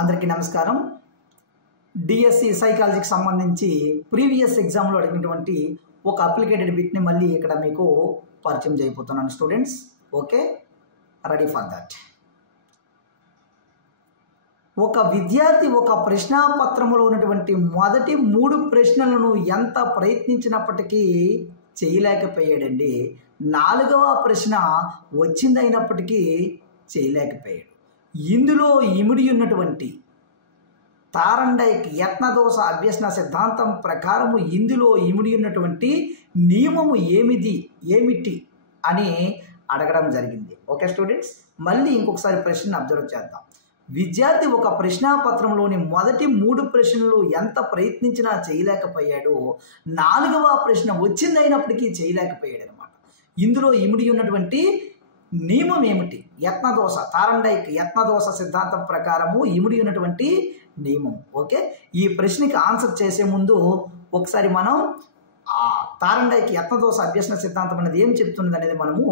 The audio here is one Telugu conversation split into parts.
అందరికీ నమస్కారం. డిఎస్సి సైకాలజీకి సంబంధించి ప్రీవియస్ ఎగ్జామ్లో అడిగినటువంటి ఒక అప్లికేటెడ్ బిట్ని మళ్ళీ ఇక్కడ మీకు పరిచయం చేయబోతున్నాను students. Okay, ready for that. ఒక విద్యార్థి ఒక ప్రశ్నాపత్రంలో ఉన్నటువంటి మొదటి 3 ప్రశ్నలను ఎంత ప్రయత్నించినప్పటికీ చేయలేకపోయాడండి. 4వ ప్రశ్న వచ్చిందైనప్పటికీ చేయలేకపోయాడు. ఇందులో ఇమిడి ఉన్నటువంటి తారండైక్ యత్నదోష అభ్యసన సిద్ధాంతం ప్రకారము ఇందులో ఇమిడి ఉన్నటువంటి నియమము ఏమిటి అని అడగడం జరిగింది. ఓకే స్టూడెంట్స్, మళ్ళీ ఇంకొకసారి ప్రశ్నను అబ్జర్వ్ చేద్దాం. విద్యార్థి ఒక ప్రశ్నాపత్రంలోని మొదటి 3 ప్రశ్నలు ఎంత ప్రయత్నించినా చేయలేకపోయాడు. 4వ ప్రశ్న వచ్చిందైనప్పటికీ చేయలేకపోయాడు అనమాట. ఇందులో ఇమిడి ఉన్నటువంటి నియమం ఏమిటి? యత్నదోష, తారండైక్ యత్నదోష సిద్ధాంతం ప్రకారము ఇమిడి ఉన్నటువంటి నియమం. ఓకే, ఈ ప్రశ్నకి ఆన్సర్ చేసే ముందు ఒకసారి మనం తారండైక్ యత్నదోష అభ్యసన సిద్ధాంతం అనేది ఏం చెప్తున్నది అనేది మనము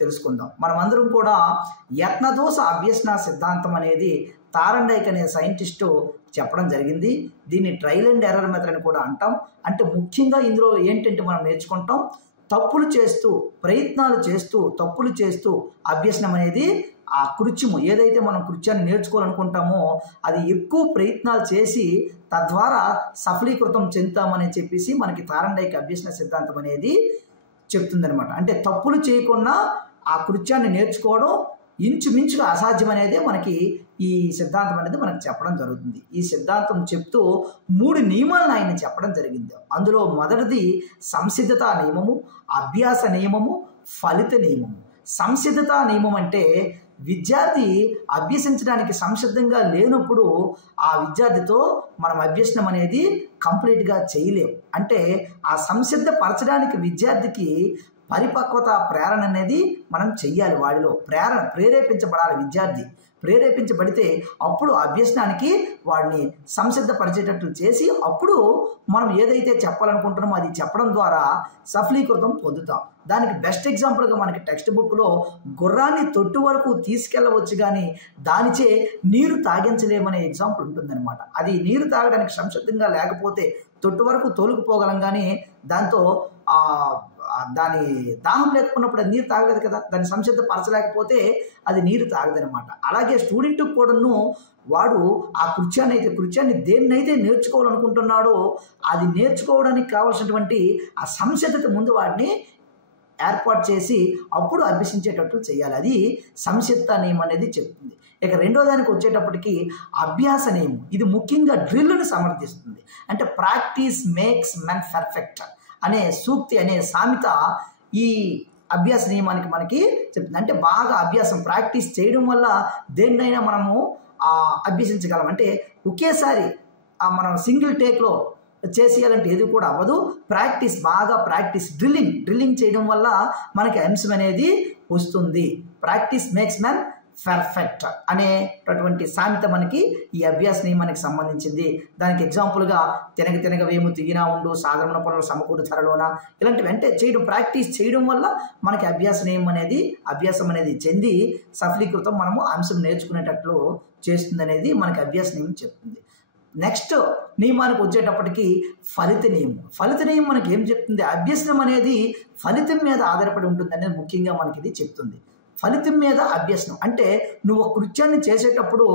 తెలుసుకుందాం. మనం అందరం కూడా యత్నదోష అభ్యసన సిద్ధాంతం అనేది తారండైక్ అనే సైంటిస్టు చెప్పడం జరిగింది. దీన్ని ట్రయల్ అండ్ ఎర్రర్ మెథడ్ అని కూడా అంటాం. అంటే ముఖ్యంగా ఇందులో ఏంటంటే మనం నేర్చుకుంటాం, తప్పులు చేస్తూ ప్రయత్నాలు చేస్తూ తప్పులు చేస్తూ అభ్యసనం అనేది ఆ కృత్యము ఏదైతే మనం కృత్యాన్ని నేర్చుకోవాలనుకుంటామో అది ఎక్కువ ప్రయత్నాలు చేసి తద్వారా సఫలీకృతం చెందుతామని చెప్పేసి మనకి తారండైక్ అభ్యసన సిద్ధాంతం అనేది చెప్తుందనమాట. అంటే తప్పులు చేయకుండా ఆ కృత్యాన్ని నేర్చుకోవడం ఇంచుమించుగా అసాధ్యం అనేది మనకి ఈ సిద్ధాంతం అనేది మనకు చెప్పడం జరుగుతుంది. ఈ సిద్ధాంతం చెప్తూ 3 నియమాలను ఆయన చెప్పడం జరిగింది. అందులో మొదటిది సంసిద్ధత నియమము, అభ్యాస నియమము, ఫలిత నియమము. సంసిద్ధత నియమం అంటే విద్యార్థి అభ్యసించడానికి సంసిద్ధంగా లేనప్పుడు ఆ విద్యార్థితో మనం అభ్యసనం అనేది కంప్లీట్గా చేయలేము. అంటే ఆ సంసిద్ధపరచడానికి విద్యార్థికి పరిపక్వత ప్రేరణ అనేది మనం చెయ్యాలి. వాడిలో ప్రేరేపించబడాలి. విద్యార్థి ప్రేరేపించబడితే అప్పుడు అభ్యసనానికి వాడిని సంసిద్ధపరిచేటట్లు చేసి అప్పుడు మనం ఏదైతే చెప్పాలనుకుంటున్నామో అది చెప్పడం ద్వారా సఫలీకృతం పొందుతాం. దానికి బెస్ట్ ఎగ్జాంపుల్గా మనకి టెక్స్ట్ బుక్లో గుర్రాన్ని తొట్టు వరకు తీసుకెళ్ళవచ్చు కానీ దానిచే నీరు తాగించలేమనే ఎగ్జాంపుల్ ఉంటుందన్నమాట. అది నీరు తాగడానికి సంసిద్ధంగా లేకపోతే తొట్టు వరకు తోలుకుపోగలం కానీ దాంతో దాని దాహం లేకున్నప్పుడు అది నీరు తాగలేదు కదా, దాన్ని సంసిద్ధపరచలేకపోతే అది నీరు తాగదనమాట. అలాగే స్టూడెంట్కి కూడాను వాడు ఆ కృత్యాన్ని దేన్నైతే నేర్చుకోవాలనుకుంటున్నాడో అది నేర్చుకోవడానికి కావాల్సినటువంటి ఆ సంసిద్ధత ముందు వాడిని ఏర్పాటు చేసి అప్పుడు అభ్యసించేటట్లు చేయాలి. అది సంసిద్ధత నియమం అనేది చెప్తుంది. ఇక రెండో దానికి వచ్చేటప్పటికి అభ్యాస నియమం. ఇది ముఖ్యంగా డ్రిల్ను సమర్థిస్తుంది. అంటే ప్రాక్టీస్ మేక్స్ మెన్ పర్ఫెక్ట్ అనే సూక్తి అనే సామెత ఈ అభ్యాస నియమానికి మనకి చెప్తుంది. అంటే బాగా అభ్యాసం ప్రాక్టీస్ చేయడం వల్ల దేన్నైనా మనము అభ్యసించగలం. అంటే ఒకేసారి మనం సింగిల్ టేక్లో చేసేయాలంటే ఏది కూడా అవ్వదు. బాగా డ్రిల్లింగ్ చేయడం వల్ల మనకి అంశం అనేది వస్తుంది. ప్రాక్టీస్ మేక్స్ మ్యాన్ పర్ఫెక్ట్ అనేటటువంటి సామెత మనకి ఈ అభ్యాస నియమానికి సంబంధించింది. దానికి ఎగ్జాంపుల్గా తినగ వేము తిగినా ఉండు, సాధారణ పనులు సమకూరు ధరలోన, ఇలాంటివి అంటే ప్రాక్టీస్ చేయడం వల్ల మనకి అభ్యాసం అనేది చెంది సఫలీకృతం మనము అంశం నేర్చుకునేటట్లు చేస్తుంది అనేది మనకి అభ్యాస నియమం చెప్తుంది. నెక్స్ట్ నియమానికి వచ్చేటప్పటికి ఫలిత నియమం మనకి ఏం చెప్తుంది? అభ్యసనం అనేది ఫలితం మీద ఆధారపడి ఉంటుంది అనేది ముఖ్యంగా మనకి ఇది చెప్తుంది. ఫలితం మీద అభ్యసనం అంటే నువ్వు ఒక కృత్యాన్ని చేసేటప్పుడు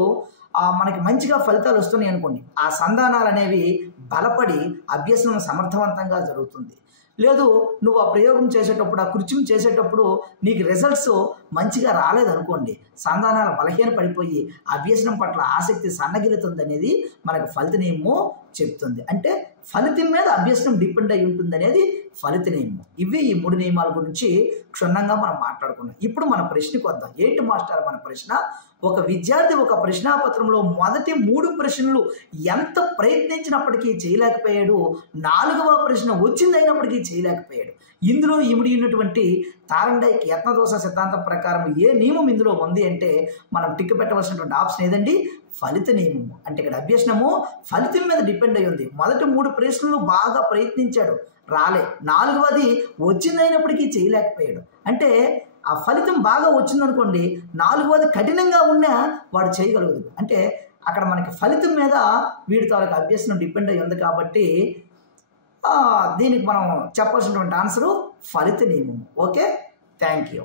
మనకి మంచిగా ఫలితాలు వస్తున్నాయి అనుకోండి, ఆ సంధానాలు అనేవి బలపడి అభ్యసనం సమర్థవంతంగా జరుగుతుంది. లేదు నువ్వు ఆ ప్రయోగం చేసేటప్పుడు ఆ కృత్యం చేసేటప్పుడు నీకు రిజల్ట్స్ మంచిగా రాలేదనుకోండి, సంధానాలు బలహీన పడిపోయి అభ్యసనం పట్ల ఆసక్తి సన్నగిలుతుంది అనేది మనకు ఫలిత నియమం చెప్తుంది. అంటే ఫలితం మీద అభ్యసనం డిపెండ్ అయి ఉంటుంది అనేది ఫలిత నియమం. ఇవి ఈ 3 నియమాల గురించి క్షుణ్ణంగా మనం మాట్లాడుకున్నాం. ఇప్పుడు మన ప్రశ్నకు వద్దాం. ఏంటి మాస్టర్ మన ప్రశ్న? ఒక విద్యార్థి ఒక ప్రశ్నాపత్రంలో మొదటి 3 ప్రశ్నలు ఎంత ప్రయత్నించినప్పటికీ చేయలేకపోయాడు. 4వ ప్రశ్న వచ్చిందైనప్పటికీ చేయలేకపోయాడు. ఇందులో ఇమిడి ఉన్నటువంటి తారండైక్ యత్నదోష సిద్ధాంతం ప్రకారం ఏ నియమం ఇందులో ఉంది అంటే మనం టిక్ పెట్టవలసినటువంటి ఆప్షన్ ఏదండి? ఫలిత నియమము. అంటే ఇక్కడ అభ్యసనము ఫలితం మీద డిపెండ్ అయి ఉంది. మొదటి 3 ప్రశ్నలు బాగా ప్రయత్నించాడు, రాలే. 4వది వచ్చిందైనప్పటికీ చేయలేకపోయాడు. అంటే ఆ ఫలితం బాగా వచ్చిందనుకోండి, 4వది కఠినంగా ఉన్నా వాడు చేయగలగదు. అంటే అక్కడ మనకి ఫలితం మీద వీడి తాలూకు అభ్యసనం డిపెండ్ అయి ఉంది కాబట్టి దీనికి మనం చెప్పాల్సినటువంటి ఆన్సరు ఫలిత నియమం. Okay, thank you.